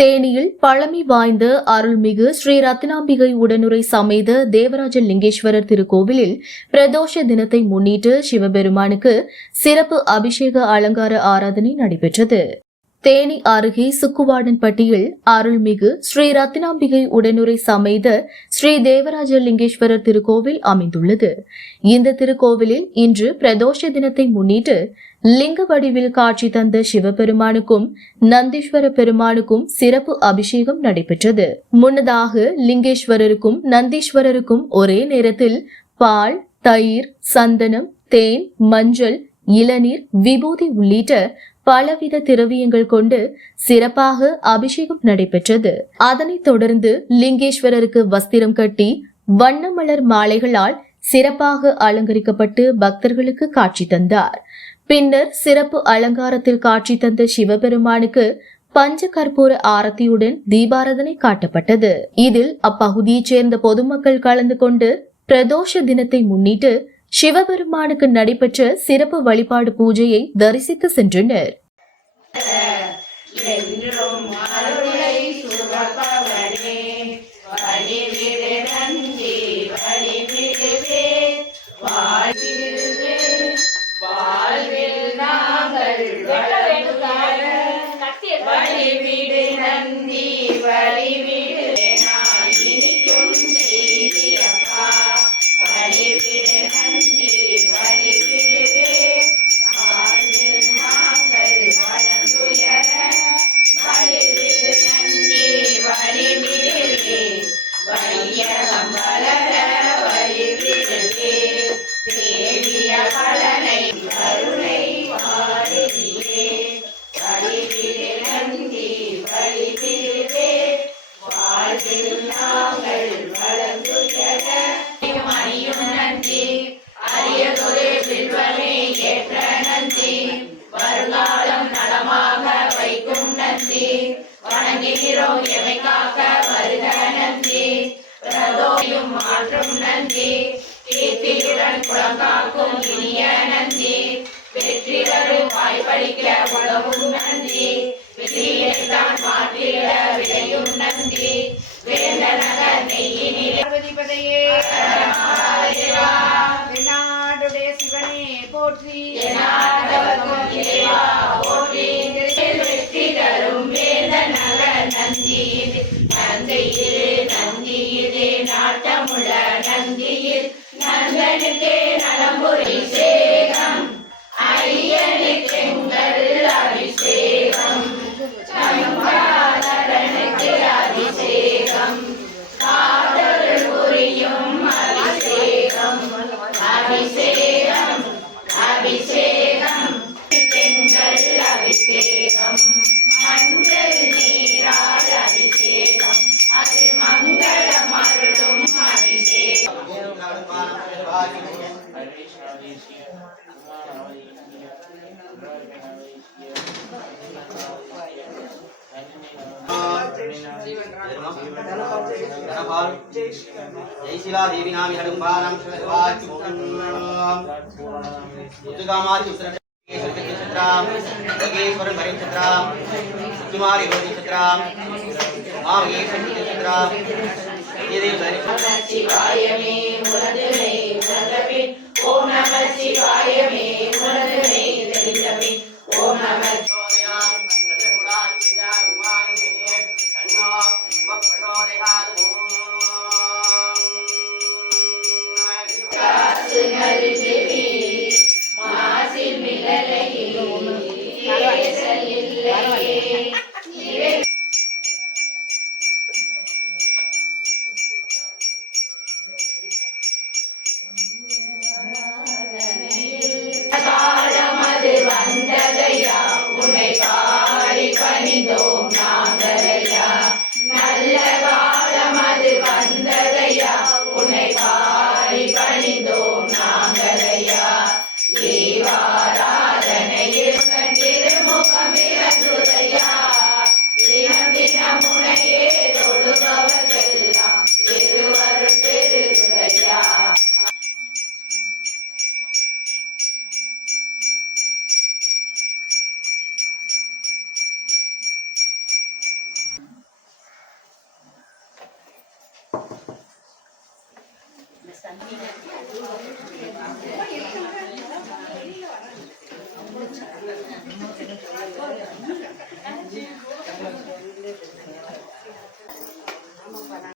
தேனியில் பழமை வாய்ந்த அருள்மிகு ஸ்ரீ ரத்தினாம்பிகை உடனுரை சமேத தேவராஜ லிங்கேஸ்வரர் திருக்கோவிலில் பிரதோஷ தினத்தை முன்னிட்டு சிவபெருமானுக்கு சிறப்பு அபிஷேக அலங்கார ஆராதனை நடைபெற்றது. தேனி அருகே சுக்குவாடன்பட்டியில் அருள்மிகு ஸ்ரீ ரத்தினாம்பிகை உடனுரை சமேத ஸ்ரீ தேவராஜ லிங்கேஸ்வரர் திருக்கோவில் அமைந்துள்ளது. இந்த திருக்கோவிலில் இன்று பிரதோஷ தினத்தை முன்னிட்டு லிங்க வடிவில் காட்சி தந்த சிவபெருமானுக்கும் நந்தீஸ்வர பெருமானுக்கும் சிறப்பு அபிஷேகம் நடைபெற்றது. முன்னதாக லிங்கேஸ்வரருக்கும் நந்தீஸ்வரருக்கும் ஒரே நேரத்தில் பால், தயிர், சந்தனம், தேன், மஞ்சள், இளநீர், விபூதி உள்ளிட்ட பலவித திரவியங்கள் கொண்டு சிறப்பாக அபிஷேகம் நடைபெற்றது. அதனைத் தொடர்ந்து லிங்கேஸ்வரருக்கு வஸ்திரம் கட்டி வண்ணமலர் மாலைகளால் சிறப்பாக அலங்கரிக்கப்பட்டு பக்தர்களுக்கு காட்சி தந்தார். பின்னர் சிறப்பு அலங்காரத்தில் காட்சி தந்த சிவபெருமானுக்கு பஞ்ச கற்பூர ஆரத்தியுடன் தீபாராதனை காட்டப்பட்டது. இதில் அப்பகுதியைச் சேர்ந்த பொதுமக்கள் கலந்து கொண்டு பிரதோஷ தினத்தை முன்னிட்டு சிவபெருமானுக்கு நடைபெற்ற சிறப்பு வழிபாடு பூஜையை தரிசித்து சென்றனர். மாற்றும் நன்றி, கீர்த்தியுடன் குளங்காக்கும் இனிய நன்றி, வெற்றி தரும் வாய்ப்பளிக்க உழவும் நன்றி, விதியைத்தான் மாற்றிட விளையும் நன்றி, வேந்த நகர் நெய்யினிலே நாடுடைய சிவனே போற்றி, நாட்டவர்க்கும் இறைவா போற்றி, வெற்றி தரும் வேந்த நகர் நந்தி நந்தையிலே நந்தியிலே நாட்டமுள்ள நந்தியில் நந்தனுக்கே நலம்புரி சேகம், ஐயனுக்கெங்கள் அபிஷேகம், சங்காதரனுக்கு அபிஷேகம், காதல் புரியும் அபிஷேகம், அபிஷேகம் அபிஷேகம் எங்கள் அபிஷேகம், மஞ்சள் நீரால் அபிஷேகம், அது மங்களம் அருளும் அபிஷேகம். जयशिला देवी नाम हडुंबानां उद्गामाति उत्तरक्षत्राम योगेश्वर परिक्षत्राम कुमारी परिक्षत्राम माहेश्वर परिक्षत्राम ये देव शिवाय मे मुरदमे मुरदमे ओम नमः शिवाय मे मुरदमे मुरदमे ओम नमः இந்த சந்தியில